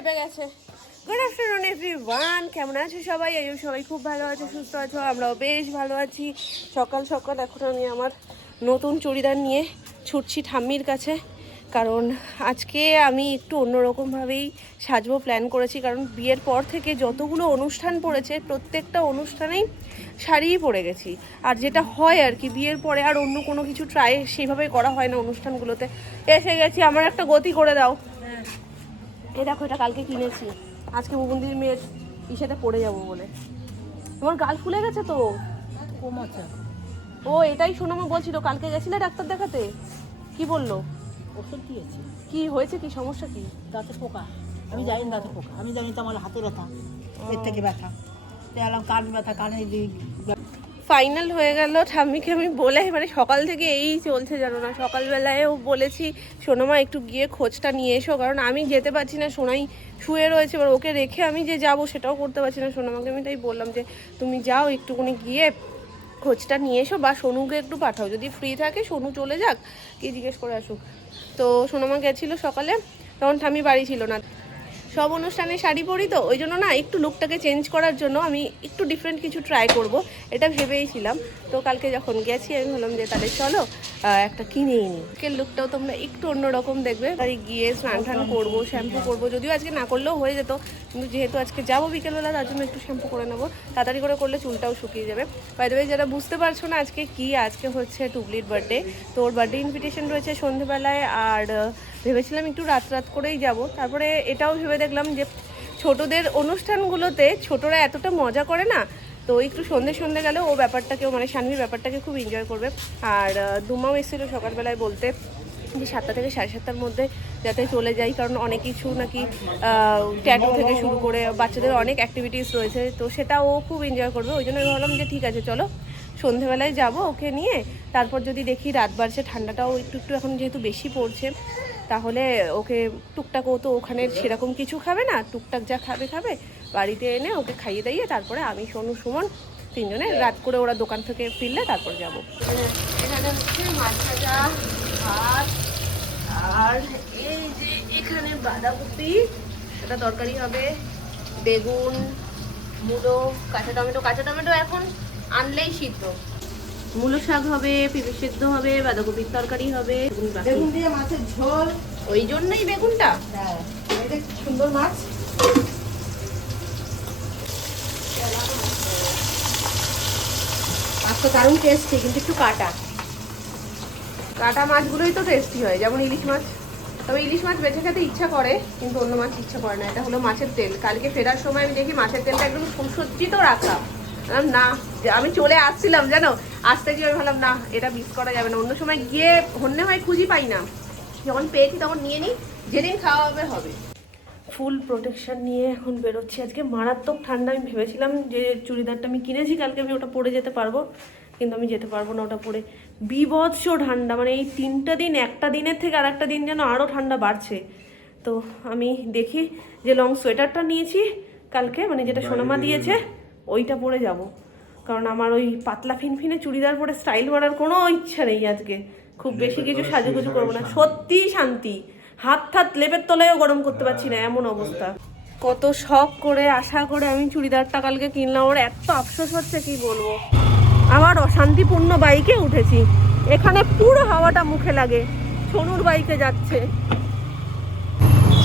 চেপে গেছে। Good afternoon everyone, কেমন আছো সবাই? এই সবাই খুব ভালো আছে, সুস্থ আছো, আমরাও বেশ ভালো আছি। সকাল সকাল এখন আমি আমার নতুন চুড়িদার নিয়ে ছুটছি ঠাম্মির কাছে, কারণ আজকে আমি একটু অন্যরকমভাবেই সাজবো প্ল্যান করেছি। কারণ বিয়ের পর থেকে যতগুলো অনুষ্ঠান পড়েছে প্রত্যেকটা অনুষ্ঠানেই শাড়িই পরে গেছি। আর যেটা হয় আর কি, বিয়ের পরে আর অন্য কোনো কিছু ট্রাই সেইভাবে করা হয় না অনুষ্ঠানগুলোতে। এসে গেছি, আমার একটা গতি করে দাও। এ দেখো, এটা কালকে কিনেছি, আজকে বুবন্দির মেয়ের ইসেতে পড়ে যাবো বলে। তোমার গাল ফুলে গেছে তো? কম আছে। ও এটাই সোনামা বলছিল, কালকে গেছিলে ডাক্তার দেখাতে, কি বললো? ওষুধ দিয়েছি। কি হয়েছে, কি সমস্যা কি? দাঁতে পোকা। আমি জানি না দাঁতে পোকা, আমি জানি তো আমার হাতে ব্যথা, এর থেকে ব্যথা দেখলাম, কান ব্যথা, কানে ফাইনাল হয়ে গেল। ঠাম্মিকে আমি বলে মানে সকাল থেকে এই চলছে জানো না। সকালবেলায়ও বলেছি সোনামা একটু গিয়ে খোঁজটা নিয়ে এসো, কারণ আমি যেতে পারছি না, সোনাই শুয়ে রয়েছে, এবার ওকে রেখে আমি যে যাবো সেটাও করতে পারছি না। সোনামাকে আমি তাই বললাম যে তুমি যাও একটুখানি গিয়ে খোঁজটা নিয়ে এসো, বা সোনুকে একটু পাঠাও, যদি ফ্রি থাকে সোনু চলে যাক, কি জিজ্ঞেস করে আসুক। তো সোনামা গেছিলো সকালে, তখন ঠাম্মি বাড়ি ছিল না। সব অনুষ্ঠানে শাড়ি পরি তো, ওই জন্য না একটু লুকটাকে চেঞ্জ করার জন্য আমি একটু ডিফারেন্ট কিছু ট্রাই করব, এটা ভেবেইছিলাম। তো কালকে যখন গেছি আমি ভাবলাম যে তাহলে চলো একটা কিনেই নিই। আজকের লুকটাও তোমরা একটু অন্যরকম দেখবে। তাই গিয়ে স্নান টান করবো, শ্যাম্পু করবো, যদিও আজকে না করলেও হয়ে যেত, কিন্তু যেহেতু আজকে যাবো বিকেলবেলা, তার জন্য একটু শ্যাম্পু করে নেবো, তাড়াতাড়ি করে করলে চুলটাও শুকিয়ে যাবে। বাই দ্য ওয়ে, যারা বুঝতে পারছো না আজকে কি, আজকে হচ্ছে টুবলির বার্থডে। তো ওর বার্থডে ইনভিটেশন রয়েছে সন্ধ্যেবেলায়, আর ভেবেছিলাম একটু রাত করেই যাব। তারপরে এটাও ভেবে দেখলাম যে ছোটদের অনুষ্ঠানগুলোতে ছোটরা এতটা মজা করে না, তো একটু সন্ধে গেলে ও ব্যাপারটাকেও মানে সানভির ব্যাপারটাকে খুব এনজয় করবে। আর দুমাও এসেছিলো সকালবেলায় বলতে যে 7টা থেকে 7:30টার মধ্যে যাতে চলে যাই, কারণ অনেক কিছু নাকি ট্যাটু থেকে শুরু করে বাচ্চাদের অনেক অ্যাক্টিভিটিস রয়েছে, তো সেটা ও খুব এনজয় করবে। ওই জন্য ভাবলাম যে ঠিক আছে চলো সন্ধেবেলায় যাব ওকে নিয়ে। তারপর যদি দেখি রাত বাড়ছে, ঠান্ডাটাও একটু এখন যেহেতু বেশি পড়ছে, তাহলে ওকে টুকটাক, ও তো ওখানে সেরকম কিছু খাবে না, টুকটাক যা খাবে বাড়িতে এনে ওকে খাইয়ে দাইয়ে তারপরে আমি সোনু সুমন তিনজনে রাত করে ওরা দোকান থেকে ফিরলে তারপর যাব। এখানে হচ্ছে মাছ ভাজা, ভাত, আর এই যে এখানে বাঁধাকপি, সেটা তরকারি হবে, বেগুন, মূলো, কাঁচা টমেটো এখন আনলেই সিদ্ধ, মূলো শাক হবে, পেঁপে সেদ্ধ হবে, বাঁধাকপির তরকারি হবে, বেগুন দিয়ে মাছের ঝোল। ওই জন্যই বেগুনটা। হ্যাঁ, এটা কি সুন্দর মাছ। মাছটা দারুণ টেস্টি, কিন্তু একটু কাটা মাছগুলোই তো টেস্টি হয়, যেমন ইলিশ মাছ। তবে ইলিশ মাছ বেছে খেতে ইচ্ছা করে, কিন্তু অন্য মাছ ইচ্ছা করে না। এটা হলো মাছের তেল। কালকে ফেরার সময় আমি দেখি মাছের তেলটা একদম সুসজ্জিত রাখা। না, আমি চলে আসছিলাম জানো, আসতে গিয়ে আমি ভাবলাম না, এটা মিস করা যাবে না। অন্য সময় গিয়ে হন্যে হয় খুঁজি পাই না, যখন পেয়েছি তখন নিয়ে নিই, যেদিন খাওয়া হবে। ফুল প্রোটেকশন নিয়ে এখন বেরোচ্ছি। আজকে মারাত্মক ঠান্ডা। আমি ভেবেছিলাম যে চুড়িদারটা আমি কিনেছি কালকে, আমি ওটা পরে যেতে পারবো, কিন্তু আমি যেতে পারবো না ওটা পরে। বীভৎস ঠান্ডা, মানে এই 3টা দিন, একটা দিনের থেকে আর একটা দিন যেন আরও ঠান্ডা বাড়ছে। তো আমি দেখি যে লং সোয়েটারটা নিয়েছি কালকে, মানে যেটা সোনামা দিয়েছে, ওইটা পরে যাব। কারণ আমার ওই পাতলা ফিনফিনে চুড়িদার পরে স্টাইল মারার কোনো ইচ্ছা নেই আজকে। খুব বেশি কিছু সাজুগুজু করবো না, সত্যিই শান্তি। হাত লেপের তলায়ও গরম করতে পারছি না, এমন অবস্থা। কত শখ করে আশা করে আমি চুড়িদারটা কালকে কিনলাম, ওর এত আফসোস হচ্ছে কি বলবো। আমার অশান্তিপূর্ণ বাইকে উঠেছি, এখানে পুরো হাওয়াটা মুখে লাগে। সোনুর বাইকে যাচ্ছে,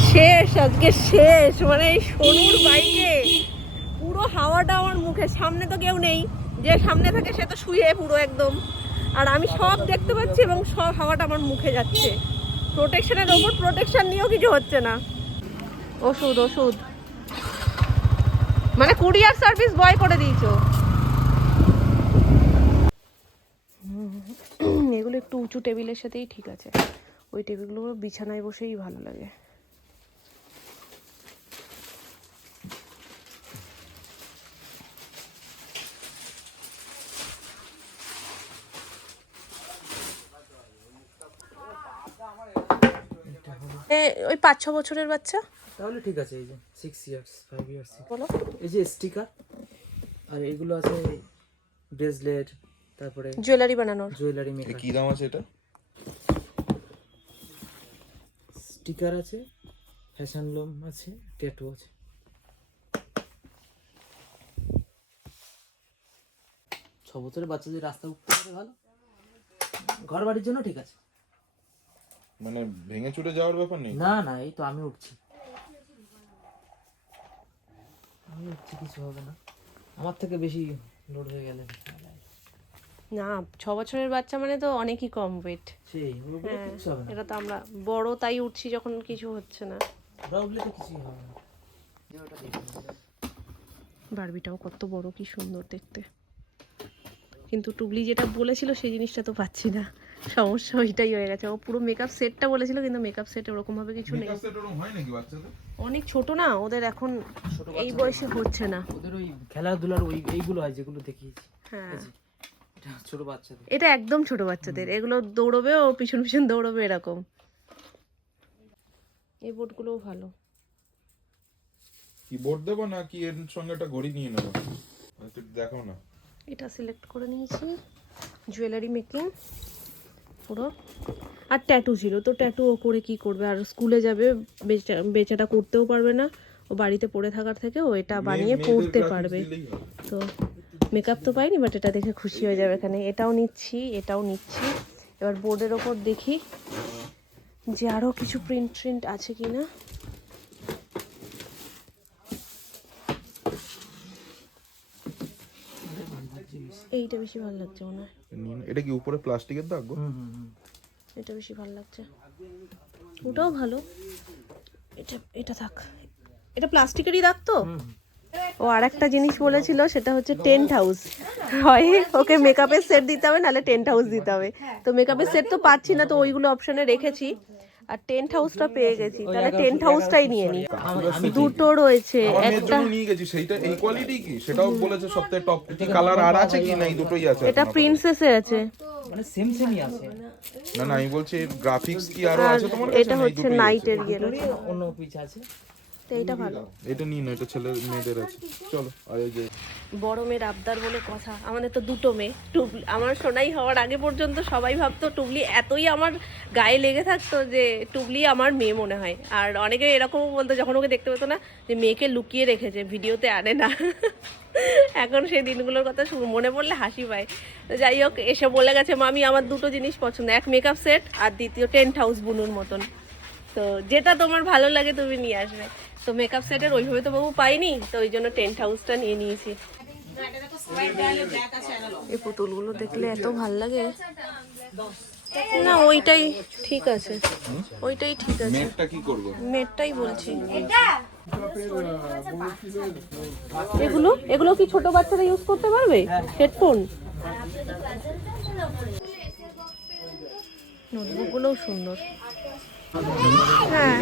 শেষ আজকে শেষ, মানে এই সোনুর বাইকে পুরো হাওয়াটা আমার মুখে। সামনে তো কেউ নেই, যে সামনে থাকে সে তো শুয়ে পুরো একদম, আর আমি সব দেখতে পাচ্ছি এবং সব হাওয়াটা আমার মুখে যাচ্ছে। প্রোটেকশনের ওপর প্রোটেকশন নিয়েও কিছু হচ্ছে না। ওষুধ মানে কুরিয়ার সার্ভিস বয় করে দিয়েছো। এগুলো একটু উঁচু টেবিলের সাথেই ঠিক আছে, ওই টেবিলগুলো বিছানায় বসেই ভালো লাগে। ওই 5-6 বছরের বাচ্চা তাহলে ঠিক আছে। এই যে 6 ইয়ার্স 5 ইয়ার্স বলো। এই যে স্টিকার, আর এগুলো আছে ব্রেসলেট, তারপরে জুয়েলারি বানানোর। Jewellery maker. কি দাম আছে এটা? স্টিকার আছে, ফ্যাশন লোম আছে, ট্যাটু আছে। ছ বছরের বাচ্চাদের রাস্তা উঠতে পারে ভালো, ঘর বাড়ির জন্য ঠিক আছে। মানে ভেঙে চুরে যাওয়ার ব্যাপার নেই? না না, এই তো আমি উঠছি, কিছু হবে না। আমার থেকে বেশি লোড হয়ে গেলে না 6 বছরের বাচ্চা মানে তো অনেকই কম ওয়েট। সেই ওগুলো কিছু হবে না, এটা তো আমরা বড় তাই উঠছি যখন কিছু হচ্ছে না। ওরা উঠলে তো কিছুই হবে না। বারবিটাও কত বড়, কি সুন্দর দেখতে, কিন্তু টুবলি যেটা বলেছিল সেই জিনিসটা তো পাচ্ছি না। সমস্যা ওইটাই হয়ে গেছে। ও পুরো মেকআপ সেটটা বলেছিল, কিন্তু মেকআপ সেট ওরকম ভাবে কিছু নেই। মেকআপ সেট ওরকম হয় নাকি বাচ্চাদের? অনেক ছোট না, ওদের এখন এই বয়সে হচ্ছে না। ওদের ওই খেলাধুলার ওই এইগুলো হয় যেগুলো দেখিয়েছি। হ্যাঁ, এটা ছোট বাচ্চাদের। এটা একদম ছোট বাচ্চাদের, এগুলো দৌড়বে, ও পিছন পিছন দৌড়বে এরকম। এই বোর্ডগুলোও ভালো। কি বোর্ড দেবো না কি এর সঙ্গে একটা ঘড়ি নিয়ে নেবো? একটু দেখাও না। এটা সিলেক্ট করে নিয়েছি, জুয়েলারি মেকিং পুরো। আর ট্যাটু ছিল তো, ট্যাটু ও করে কি করবে, আর স্কুলে যাবে, বেচাটা করতেও পারবে না। ও বাড়িতে পড়ে থাকার থেকে ও এটা বানিয়ে পড়তে পারবে। তো মেকআপ তো পাইনি, বাট এটা দেখে খুশি হয়ে যাবে। এখানে এটাও নিচ্ছি, এটাও নিচ্ছি। এবার বোর্ডের ওপর দেখি যে আরও কিছু প্রিন্ট আছে কি না। এইটা বেশি ভালো লাগছে মনে হয়। এটা কি উপরে প্লাস্টিকের দাগ গো? এটা বেশি ভালো লাগছে, ওটাও ভালো। এটা এটা থাক, এটা প্লাস্টিকেরই দাগ তো। ও আর একটা জিনিস বলেছিল, সেটা হচ্ছে টেন্ট হাউস। হয় ওকে মেকআপের সেট দিতে হবে, নাহলে টেন্ট হাউস দিতে হবে। তো মেকআপের সেট তো পাচ্ছি না, তো ওইগুলো অপশনে রেখেছি। আর টেন্ট হাউসটা পেয়ে গেছি, তাহলে টেন্ট হাউসটাই নিয়ে নিই। দুটো রয়েছে, আমার মেয়ের একটা জন্য নিয়ে গেছি, সেইটা এই কোয়ালিটি কি সেটাও বলেছে সবথেকে টপ কালার। আর আছে কি না? এই দুটোই আছে। এটা প্রিন্সেসে আছে। মানে সেম সেমই আছে। না না, আমি বলছি গ্রাফিক্স কি আরো আছে তোমার কাছে? এটা হচ্ছে নাইটের ইয়ে। অন্য পিচ আছে, তো এইটা ভালো। এটা নিয়ে না, এটা ছেলে মেয়েদের আছে। চলো। আর এই যে বড় মেয়ের আবদার বলে কথা, আমাদের তো দুটো মেয়ে। টুবলি আমার সোনাই হওয়ার আগে পর্যন্ত সবাই ভাবতো টুবলি এতই আমার গায়ে লেগে থাকতো যে টুবলি আমার মেয়ে মনে হয়। আর অনেকে এরকমও বলতো যখন ওকে দেখতে পেতো না, যে মেয়েকে লুকিয়ে রেখেছে, ভিডিওতে আনে না। এখন সেই দিনগুলোর কথা মনে পড়লে হাসি পায়। তো যাই হোক, এসে বলে গেছে মামি আমার দুটো জিনিস পছন্দ, এক মেকআপ সেট আর দ্বিতীয় টেন্ট হাউস বুনুর মতন। তো যেটা তোমার ভালো লাগে তুমি নিয়ে আসবে। তো মেকআপ সেটের ওইভাবে তো বাবু পাইনি, তো ওই জন্য টেন্ট হাউসটা নিয়ে নিয়েছি। এই পুতুলগুলো দেখলে এত ভাল লাগে না, ওইটাই ঠিক আছে, ওইটাই ঠিক আছে। মেয়েরটা কি করবে? মেটটাই বলছি। এগুলো এগুলো কি ছোট বাচ্চারা ইউজ করতে পারবে? হেডফোন, নোটবুকগুলোও সুন্দর। হ্যাঁ,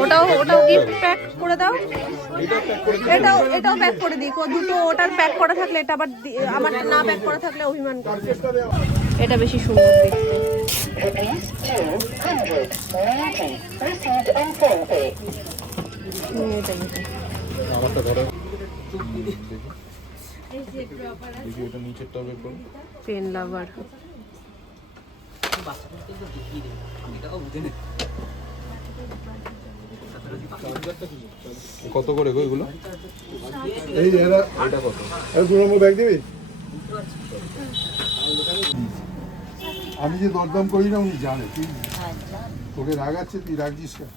ওটাও গিফট প্যাক করে দাও। এটাও প্যাক করে দিই। দুটো ওটার প্যাক করা থাকলে এটা আবার আমার না প্যাক করা থাকলে অভিমান করবে। এটা বেশি সুন্দর দেখতে। আমারটা ধরো। দেখি এটা নিচেরটা বের করো। পেন লাভার। কত করে গো এগুলো? এই যে এরা এটা কত? আরে 2 নম্বর ব্যাগ দিবি? আমি যে দরদাম করি না উনি জানে, তুই তোকে রাগাচ্ছে, তুই রাগছিস কেন?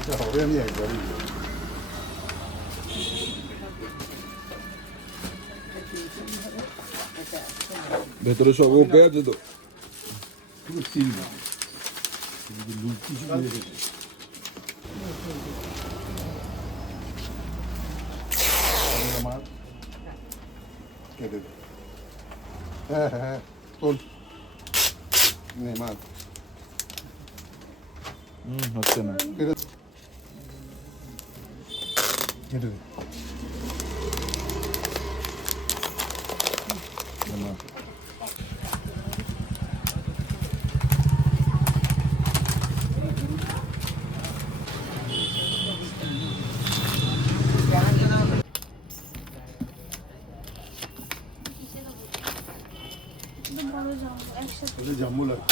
এটা হবে আমি একবারই ভেতরে সব ওকে আছে তো? তুই তিন কিছু করে দিবি। আমার কেটে দে। হ্যাঁ হ্যাঁ হ্যাঁ, তোল নে মাছ হচ্ছে না। কেটে কেটে দে। জাম্বু লাগে।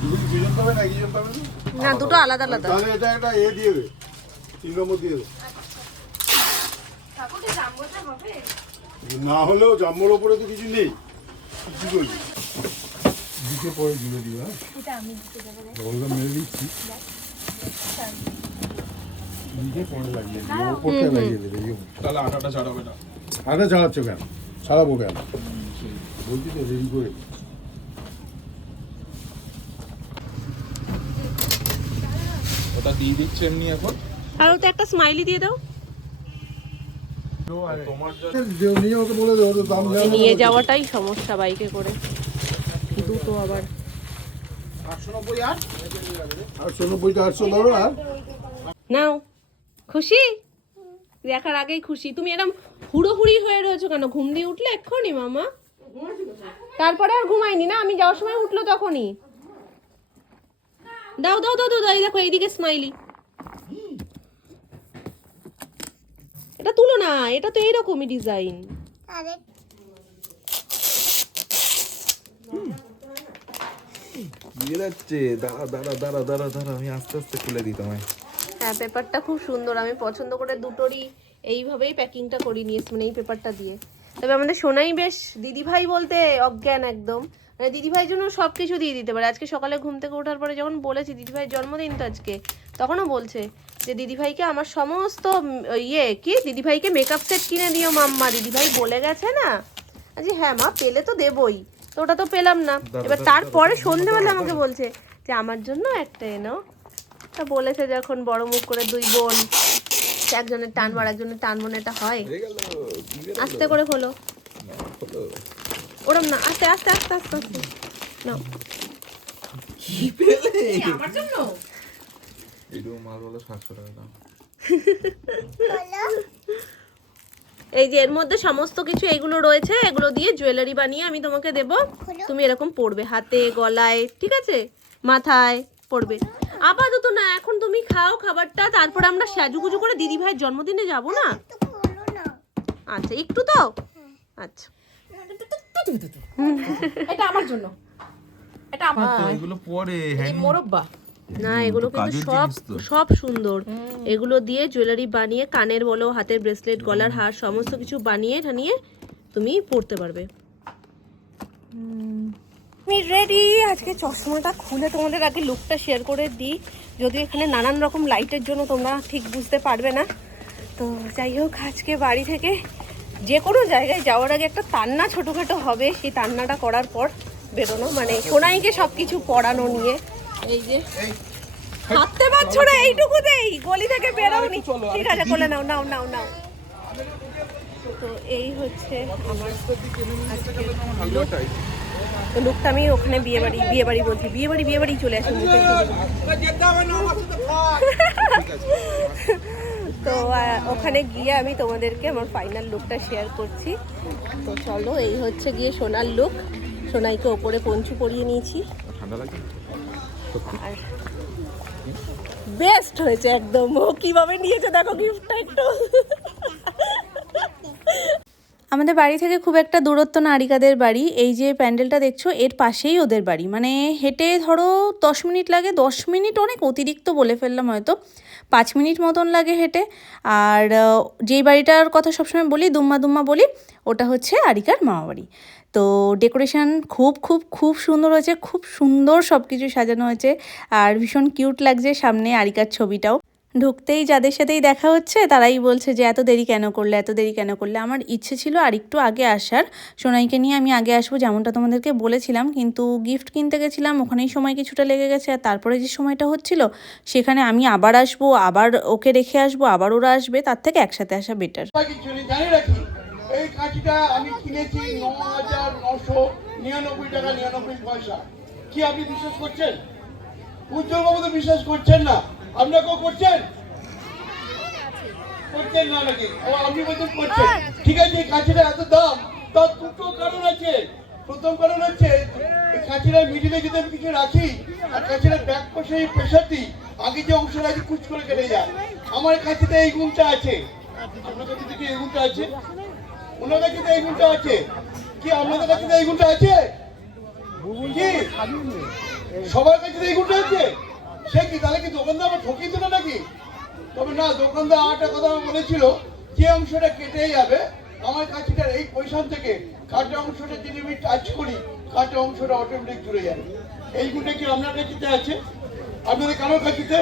দুটো কি দুজন পাবে না একজন পাবে না? না, দুটো আলাদা আলাদা। তাহলে এটা একটা এ দিয়ে দে, 3 নম্বর দিয়ে দে। না হলেও জাম্বোর ওপরে তো কিছু নেই, কি করবি? দিকে পরে দিলে দিবে, হ্যাঁ ওগুলো মেরে দিচ্ছি, দিকে পরে লাগিয়ে দিবে, ওপরটা লাগিয়ে দেবে। তাহলে আটাটা ছাড়াবে না। আটা চালাচ্ছ কেন? ছাড়াবো কেন বলছি তো, রেডি করে। ওটা দিয়ে দিচ্ছে এমনি এখন। আর ওতে একটা স্মাইলি দিয়ে দাও। তোমার নিয়ে ওকে বলে দেবো, ওদের দাম দেওয়া নিয়ে যাওয়াটাই সমস্যা বাইকে করে, দুটো আবার। 890টা 800 ধরো। আর নাও, খুশি? দেখার আগেই খুশি। তুমি এরকম হুড়োহুড়ি হয়ে রয়েছো কেন? ঘুম দিয়ে উঠলে এক্ষুনি মামা? তারপরে আর ঘুমাইনি না, আমি যাওয়ার সময় উঠলো তখনই। দাও দাও দাও দাও, এই দেখো এইদিকে স্মাইলি। এটা তুলো না, এটা তো এইরকমই ডিজাইন। দিয়ে যাচ্ছে। দাঁড়া দাঁড়া দাঁড়া দাঁড়া দাঁড়া, আমি আস্তে আস্তে খুলে দিই তোমায়। হ্যাঁ, পেপারটা খুব সুন্দর, আমি পছন্দ করে দুটোরই এইভাবেই প্যাকিংটা করি নিয়েছি, মানে এই পেপারটা দিয়ে। তবে আমাদের সোনাই বেশ দিদিভাই বলতে অজ্ঞান একদম, মানে দিদিভাইয়ের জন্য সব কিছু দিয়ে দিতে পারে। আজকে সকালে ঘুম থেকে ওঠার পরে যখন বলেছি দিদিভাইয়ের জন্মদিন তো আজকে, তখনও বলছে যে দিদিভাইকে আমার সমস্ত দিদিভাইকে মেকআপ সেট কিনে দিও মাম্মা, দিদিভাই বলে গেছে না। আচ্ছা হ্যাঁ মা, পেলে তো দেবই, তো ওটা তো পেলাম না। এবার তারপরে সন্ধ্যেবেলা আমাকে বলছে যে আমার জন্য একটা এনো। তা বলেছে যখন বড় মুখ করে দুই বোন, একজনের টানবো আর একজনের টানবো না, এটা হয়? আস্তে করে খোলো, ওরম না, আস্তে আস্তে আস্তে আস্তে আস্তে নাও। কি পেলে? আমার জন্য এইটু মাল হলো 700 টাকা দাম। এই যে এর মধ্যে সমস্ত কিছু এগুলো রয়েছে, এগুলো দিয়ে জুয়েলারি বানিয়ে আমি তোমাকে দেব, তুমি এরকম পরবে হাতে, গলায়, ঠিক আছে, মাথায় পরবে। আপাতত না, এখন তুমি খাও খাবারটা, তারপরে আমরা সাজুগুজু করে দিদি ভাইয়ের জন্মদিনে যাব না? আচ্ছা একটু তো, আচ্ছা এটা আমার জন্য, এটা আমার। এগুলো পরে মোরব্বা না, এগুলো কিন্তু সব সব সুন্দর। এগুলো দিয়ে জুয়েলারি বানিয়ে, কানের বলো, হাতের ব্রেসলেট, গলার হার, সমস্ত কিছু বানিয়ে ঠানিয়ে তুমি পরতে পারবে। আমি রেডি। আজকে চশমাটা খুলে তোমাদের আগে লুকটা শেয়ার করে দিই, যদিও এখানে নানান রকম লাইটের জন্য তোমরা ঠিক বুঝতে পারবে না। তো যাই হোক, আজকে বাড়ি থেকে যে কোনো জায়গায় যাওয়ার আগে একটা তান্না ছোটোখাটো হবে, সেই তান্নাটা করার পর বেরোনো, মানে সোনাইকে সব কিছু পড়ানো নিয়ে। এই যে হাঁটতে পারছো না এইটুকুতেই, গলি থেকে বেরোনি, ঠিক আছে কোলে নাও নাও নাও নাও। তো এই হচ্ছে আমার আজকের look। তো লুকটা আমি ওখানে বিয়ে বাড়ি বলছি, বিয়ে বাড়ি চলে আসে মুখে। তো ওখানে গিয়ে আমি তোমাদেরকে আমার ফাইনাল লুকটা শেয়ার করছি। তো চলো, এই হচ্ছে গিয়ে সোনার লুক। সোনাইকে ওপরে পঞ্চু পরিয়ে নিয়েছি, ঠান্ডা লাগে আর বেস্ট হয়েছে একদম। ও কিভাবে নিয়েছে দেখো গিফটটা একটু। আমাদের বাড়ি থেকে খুব একটা দূরত্ব না আরিকাদের বাড়ি। এই যে প্যান্ডেলটা দেখছো এর পাশেই ওদের বাড়ি, মানে হেঁটে ধরো 10 মিনিট লাগে। 10 মিনিট অনেক অতিরিক্ত বলে ফেললাম, হয়তো 5 মিনিট মতন লাগে হেঁটে। আর যেই বাড়িটার কথা সবসময় বলি, দুম্মা বলি, ওটা হচ্ছে আরিকার মামা বাড়ি। তো ডেকোরেশন খুব খুব খুব সুন্দর হয়েছে, খুব সুন্দর সব কিছু সাজানো হয়েছে, আর ভীষণ কিউট লাগছে সামনে আরিকার ছবিটাও। ঢুকতেই যাদের সাথেই দেখা হচ্ছে তারাই বলছে যে এত দেরি কেন করলে, এত দেরি কেন করলে। আমার ইচ্ছে ছিল আর একটু আগে আসার, সোনাইকে নিয়ে আমি আগে আসবো যেমনটা তোমাদেরকে বলেছিলাম, কিন্তু গিফট কিনতে গেছিলাম, ওখানেই সময় কিছুটা লেগে গেছে। আর তারপরে যে সময়টা হচ্ছিল সেখানে আমি আবার আসবো, আবার ওকে রেখে আসবো, আবার ওরা আসবে, তার থেকে একসাথে আসা বেটার। জানি রাখি এই কাঁচিটা আমি কিনেছি 9,999 টাকা 99 পয়সা। কি আপনি বিশ্বাস করছেন? উজ্জ্বল বাবু তো বিশ্বাস করছেন না, আপনারা কেউ করছেন না নাকি? আপনি বলছেন করছেন, ঠিক আছে। এই কাঁচিটা এত দাম, তার দুটো কারণ আছে। প্রথম কারণ হচ্ছে এই কাঁচিটা মিডিলে যদি আমি কিছু রাখি আর কাঁচিটা ব্যাক পাশে প্রেশার দিই, আগে যে অংশটা আছে কুচ করে কেটে যায়। আমার কাঁচিতে এই গুণটা আছে, আপনার কাছে কি এই গুণটা আছে? ওনার কাছে এই গুণটা আছে কি? আপনাদের কাছে এই গুণটা আছে কি? সবার কাছে তো এই গুণটা আছে। সে কি তাহলে কি দোকানদার আমার ঠকিয়ে দিল নাকি? তবে না, দোকানদার একটা কথা আমার বলেছিল, যে অংশটা কেটে যাবে আমার কাছিটার এই পয়সা থেকে কাটা অংশটা যদি আমি টাচ করি, কাটা অংশটা অটোমেটিক জুড়ে যাবে। এই গুণটা কি আপনার কাছিতে আছে? আপনাদের কারোর কাছিতে?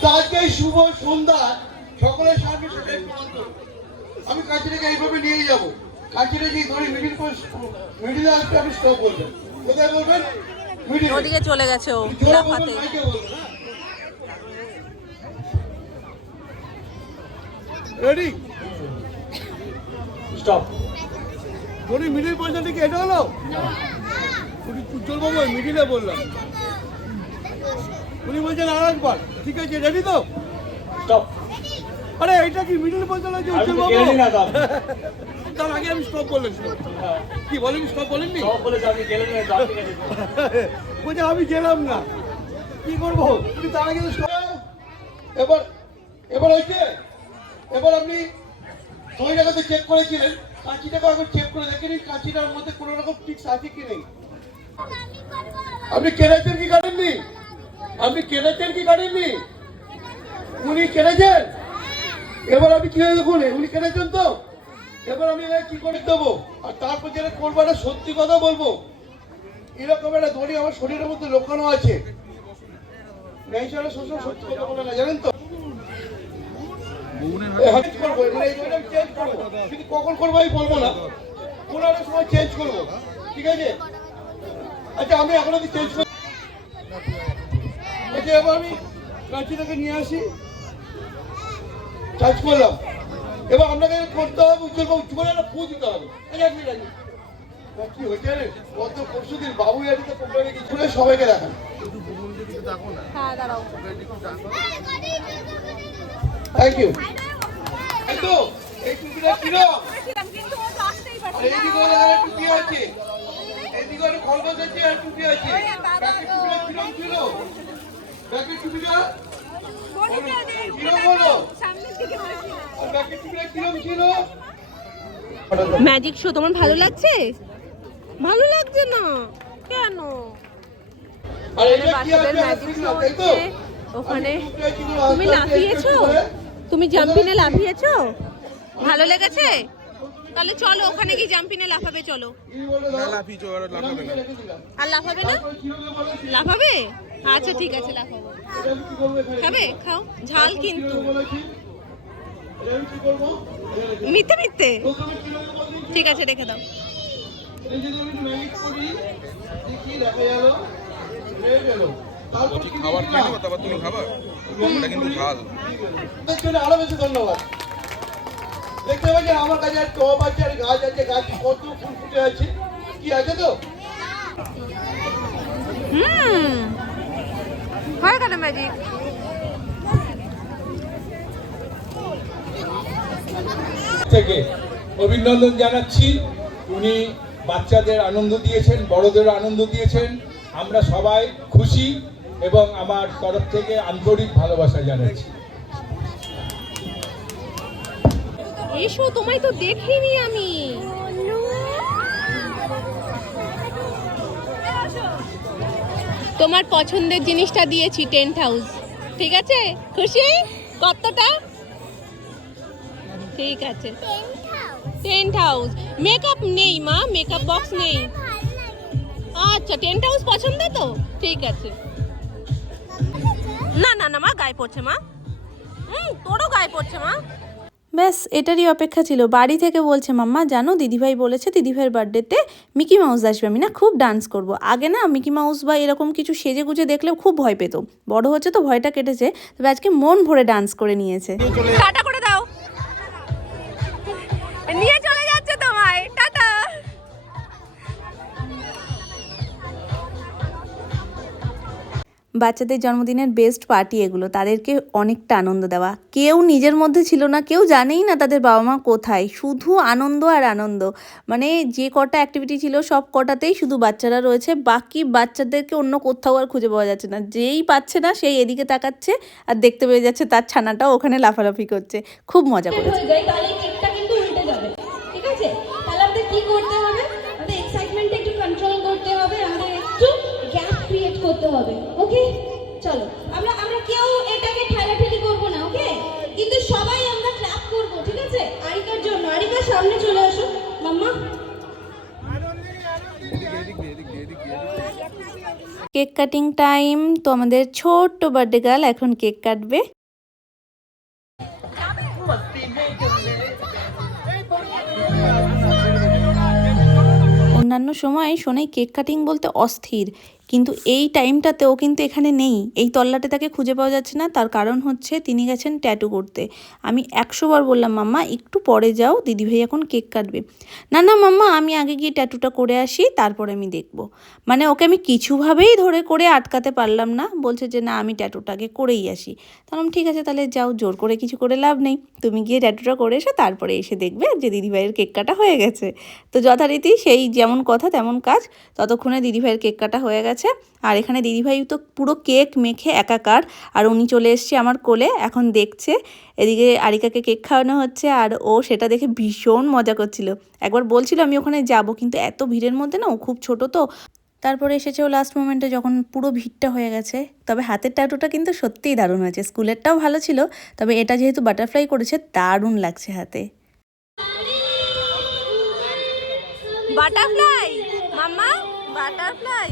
তা আজকে এই শুভ সন্ধ্যা সকলের সামনে সেটাই প্রমাণ করবো। আমি কাছিটাকে এইভাবে নিয়ে যাবো, কাছিটা যে ধরে মিডিলে আসতে আপনি স্টপ করবেন। কোথায় বলবেন? মিডিলে। ওদিকে চলে গেছে ও জোরে লাফাতে। বলবেন, মাইকে বলবেন, হ্যাঁ? Ready, stop. ধরি মিডিল পয়সাটা কি এটা হলো? উজ্জ্বল বাবু মিডিলে বললাম, উনি বলছেন আর একবার। ঠিক আছে, রেডি তো? স্টপ। আরে এটা কি মিডিল পয়সা লাগছে উজ্জ্বল বাবু? তার আগে আমি স্টপ বললাম। কি বলেন? স্টপ বলেননি? বলছে আমি গেলাম না, কি করবো? তার আগে এবার এবার হয়েছে। এবার আপনি 2 টাকাতে চেক করেছিলেন, কাঁচিটাকে একবার চেক করে দেখেন কাঁচিটার মধ্যে কোনো রকম ফিক্স আছে কি নেই। আপনি কেনেছেন কি কাটেননি? আপনি কেনেছেন কি কাটেননি? উনি কেনেছেন। এবার আপনি কি হয়ে দেখুন, উনি কেনেছেন তো। এবার আমি কি করে দেবো, আর তারপর যেটা করবো একটা সত্যি কথা বলবো। এরকম একটা দড়ি আমার শরীরের মধ্যে লুকানো আছে। সত্যি কথা বলে না, জানেন তো। কখন করবো আমি বলবো না, কোনো একটা সময় চেঞ্জ করবো। ঠিক আছে? আচ্ছা আমি এখন চেঞ্জ করবো। আচ্ছা এবার আমি কাঁচিটাকে নিয়ে আসি, চার্জ করলাম। এবার আপনাকে করতে হবে উজ্জ্বল বাবু চুলে একটা ফু দিতে হবে। কি হয়েছে রে, গত পরশু দিন বাবু এদিকে প্রোগ্রামে কিছু সবাইকে দেখান। Thank you. তো এই টুপিটা কিরম? এইদিকে টুপি আছে, এইদিকে খরগোশ আছে আর টুপি আছে। ব্যাকের টুপিটা কিরম ছিল? ব্যাকের টুপিটা কিরম হলো? আর ব্যাকের টুপিটা কিরম ছিল? ম্যাজিক শো তোমার ভালো লাগছে? ভালো লাগছে না কেন? আর এটা কি আছে? ম্যাজিক শো হচ্ছে ওখানে। তুমি লাফিয়েছো? তুমি জাম্পিনে লাফিয়েছো? ভালো লেগেছে? তাহলে চলো ওখানে গিয়ে জাম্পিনে লাফাবে। চলো। আর লাফাবে না? লাফাবে? আচ্ছা ঠিক আছে, লাফাবো। খাবে? খাও, ঝাল কিন্তু। মিথ্যে মিথ্যে? ঠিক আছে, রেখে দাও। খাবার খেয়ে নেবো, তারপর তুমি খাবার। ওটা কিন্তু ঝাল। আরো বেশি ধন্যবাদ। দেখতে পাচ্ছেন আমার কাছে আর টব আছে, আর গাছ আছে, গাছ কত ফুল ফুটে আছে। কি আছে তো? হয় কেন ম্যাজিক? থেকে অভিনন্দন জানাচ্ছি। উনি বাচ্চাদের আনন্দ দিয়েছেন, বড়দের আনন্দ দিয়েছেন। আমরা সবাই খুশি এবং আমার তরফ থেকে আন্তরিক ভালোবাসা জানাচ্ছি। এসো, তোমায় তো দেখিনি আমি। তোমার পছন্দের জিনিসটা দিয়েছি, টেন্ট হাউস। ঠিক আছে? খুশি? কতটা? ঠিক আছে, টেন্ট হাউস। মেকআপ নেই মা, মেকআপ বক্স নেই। আচ্ছা, টেন্ট হাউস পছন্দ তো? ঠিক আছে। না না না মা, গায়ে পড়ছে মা। তোরও গায়ে পড়ছে মা। ব্যাস এটারই অপেক্ষা ছিল। বাড়ি থেকে বলছে মাম্মা জানো দিদিভাই বলেছে দিদিভাইয়ের বার্থডেতে মিকি মাউস আসবে, আমি না খুব ডান্স করব। আগে না মিকি মাউস বা এরকম কিছু সেজে গুজে দেখলেও খুব ভয় পেত। বড় হচ্ছে তো ভয়টা কেটেছে, তবে আজকে মন ভরে ডান্স করে নিয়েছে। টাটা করে দাও। নিয়ে চলে যাচ্ছে তোমায়। টাটা। বাচ্চাদের জন্মদিনের বেস্ট পার্টি এগুলো, তাদেরকে অনেকটা আনন্দ দেওয়া। কেউ নিজের মধ্যে ছিল না, কেউ জানেই না তাদের বাবা মা কোথায়, শুধু আনন্দ আর আনন্দ। মানে যে কটা অ্যাক্টিভিটি ছিল সব কটাতেই শুধু বাচ্চারা রয়েছে, বাকি বাচ্চাদেরকে অন্য কোথাও আর খুঁজে পাওয়া যাচ্ছে না। যেই পাচ্ছে না সেই এদিকে তাকাচ্ছে আর দেখতে পেয়ে যাচ্ছে তার ছানাটাও ওখানে লাফালাফি করছে। খুব মজা করেছে। তাহলে কেকটা কিন্তু উল্টে যাবে। ঠিক আছে? তাহলে আমাদের কি করতে হবে? আমাদের এক্সাইটমেন্টটা একটু কন্ট্রোল করতে হবে। আমাদের একটু হবে, ওকে? চলো, আমরা কেউ এটাকে ঠেলাঠেলি করবো না, ওকে? কিন্তু সবাই আমরা ক্ল্যাপ করবো, ঠিক আছে? আরিকার জন্য। আরিকা সামনে চলে আসো, মাম্মা। Cake cutting time. তো আমাদের ছোট্ট বার্থডে গার্ল এখন কেক কাটবে। অন্যান্য সময় সোনাই কেক কাটিং বলতে অস্থির, কিন্তু এই টাইমটাতেও কিন্তু এখানে নেই। এই তল্লাটে তাকে খুঁজে পাওয়া যাচ্ছে না, তার কারণ হচ্ছে তিনি গেছেন ট্যাটু করতে। আমি 100 বার বললাম মাম্মা একটু পরে যাও, দিদিভাই এখন কেক কাটবে। না না মাম্মা, আমি আগে গিয়ে ট্যাটুটা করে আসি, তারপরে আমি দেখব। মানে ওকে আমি কিছুভাবেই ধরে করে আটকাতে পারলাম না, বলছে যে না আমি ট্যাটুটা আগে করেই আসি। তাহলে ঠিক আছে, তাহলে যাও, জোর করে কিছু করে লাভ নেই, তুমি গিয়ে ট্যাটুটা করে এসো, তারপরে এসে দেখবে যে দিদিভাইয়ের কেক কাটা হয়ে গেছে। তো যথারীতি সেই যেমন কথা তেমন কাজ, ততক্ষণে দিদিভাইয়ের কেক কাটা হয়ে গেছে। আর এখানে দিদিভাই তো পুরো কেক মেখে একাকার, আর উনি চলে এসছে আমার কোলে, এখন দেখছে। এদিকে আরিকাকে কেক খাওয়ানো হচ্ছে, আর ও সেটা দেখে ভীষণ মজা করছিল। একবার বলছিল আমি ওখানে যাব, কিন্তু এত ভিড়ের মধ্যে না, ও খুব ছোট তো। তারপরে এসেছে ও লাস্ট মোমেন্টে, যখন পুরো ভিড়টা হয়ে গেছে। তবে হাতের ট্যাটুটা কিন্তু সত্যিই দারুণ হয়েছে। স্কুলেরটাও ভালো ছিল, তবে এটা যেহেতু বাটারফ্লাই করেছে, দারুণ লাগছে হাতে। বাটারফ্লাই মাম্মা, বাটারফ্লাই।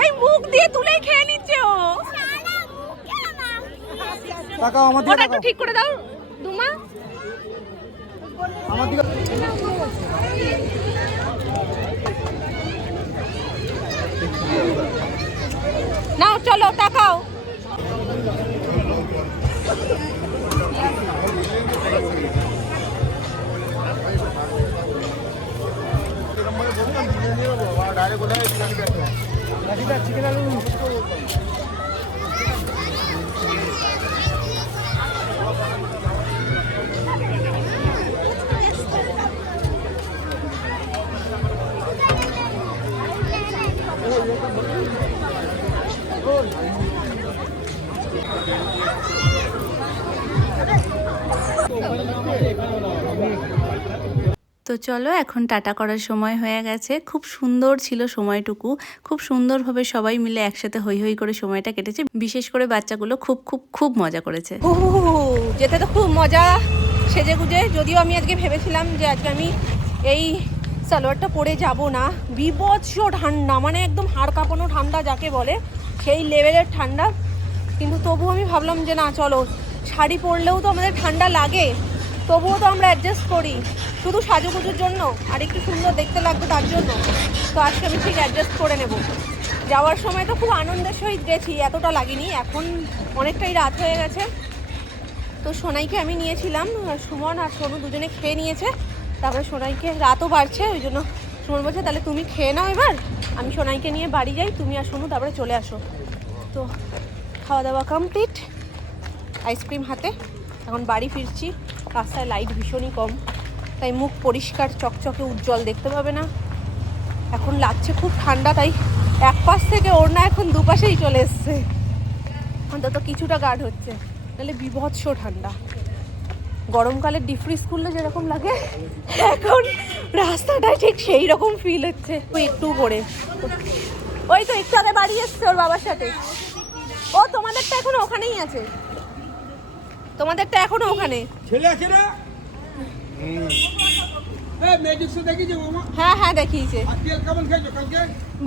এই মুখ দিয়ে তুলেই খেয়ে নিচ্ছে ও। ওটা একটু ঠিক করে দাও দুমা। নাও চলো তাকাও। তো চলো এখন টাটা করার সময় হয়ে গেছে। খুব সুন্দর ছিল সময়টুকু, খুব সুন্দরভাবে সবাই মিলে একসাথে হই হই করে সময়টা কেটেছে। বিশেষ করে বাচ্চাগুলো খুব খুব খুব মজা করেছে। যেতে তো খুব মজা সেজে গুজে। যদিও আমি আজকে ভেবেছিলাম যে আজকে আমি এই সালোয়ারটা পরে যাব না, বিভৎস ঠান্ডা, মানে একদম হাড় কাঁপানো ঠান্ডা যাকে বলে, সেই লেভেলের ঠান্ডা। কিন্তু তবুও আমি ভাবলাম যে না চলো, শাড়ি পরলেও তো আমাদের ঠান্ডা লাগে, তবুও তো আমরা অ্যাডজাস্ট করি, শুধু সাজুগুজুর জন্য আর একটু সুন্দর দেখতে লাগবে তার জন্য। তো আজকে আমি ঠিক অ্যাডজাস্ট করে নেব। যাওয়ার সময় তো খুব আনন্দের সহিত গেছি, এতটা লাগেনি। এখন অনেকটাই রাত হয়ে গেছে। তো সোনাইকে আমি নিয়েছিলাম, সুমন আর সোনু দুজনে খেয়ে নিয়েছে। তারপরে সোনাইকে রাতও বাড়ছে, ওই জন্য সুমন বলছে তাহলে তুমি খেয়ে নাও, এবার আমি সোনাইকে নিয়ে বাড়ি যাই, তুমি আর সোনু তারপরে চলে আসো। তো খাওয়া দাওয়া কমপ্লিট, আইসক্রিম হাতে এখন বাড়ি ফিরছি। রাস্তায় লাইট ভীষণই কম, তাই মুখ পরিষ্কার চকচকে উজ্জ্বল দেখতে পাবে না। এখন লাগছে খুব ঠান্ডা, তাই এক পাশ থেকে ওড়না এখন দুপাশেই চলে এসছে, অন্তত কিছুটা গার্ড হচ্ছে, তাহলে বিভৎস ঠান্ডা। গরমকালে ডিফ্রিজ খুললে যেরকম লাগে, এখন রাস্তাটায় ঠিক সেই রকম ফিল হচ্ছে। ওই একটু পরে, ওই তো একটু আগে বাড়ি এসছে ওর বাবার সাথে। ও তোমাদেরটা এখনো ওখানেই আছে, তোমাদেরটা এখনো ওখানে। ছেলে আছে না? হ্যাঁ হ্যাঁ দেখিয়েছে। কেমন খেয়েছো কালকে?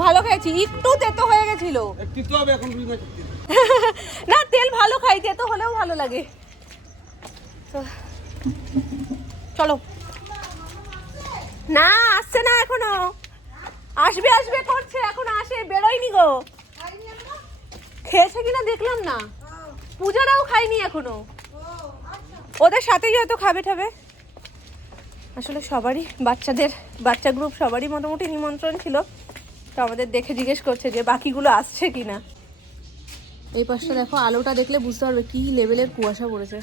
ভালো খেয়েছি, একটু তেতো হয়ে গেছিল। একটু হবে এখন না তেল ভালো খাই, তেতো হলেও ভালো লাগে। তো চলো। না আসছে না এখনো, আসবে আসবে করছে, এখন আসে, বেরোয়নি গো। খেয়েছে কিনা দেখলাম না, পূজারাও খাইনি এখনো, ওদের সাথেই হয়তো খাবে ঠাবে। আসলে সবারই বাচ্চা গ্রুপ সবারই মোটামুটি নিমন্ত্রণ ছিল, তো আমাদের দেখে জিজ্ঞেস করছে যে বাকিগুলো আসছে কিনা। এই পাশটা দেখো, আলোটা দেখলে বুঝতে পারবে কি লেভেলের কুয়াশা পড়েছে।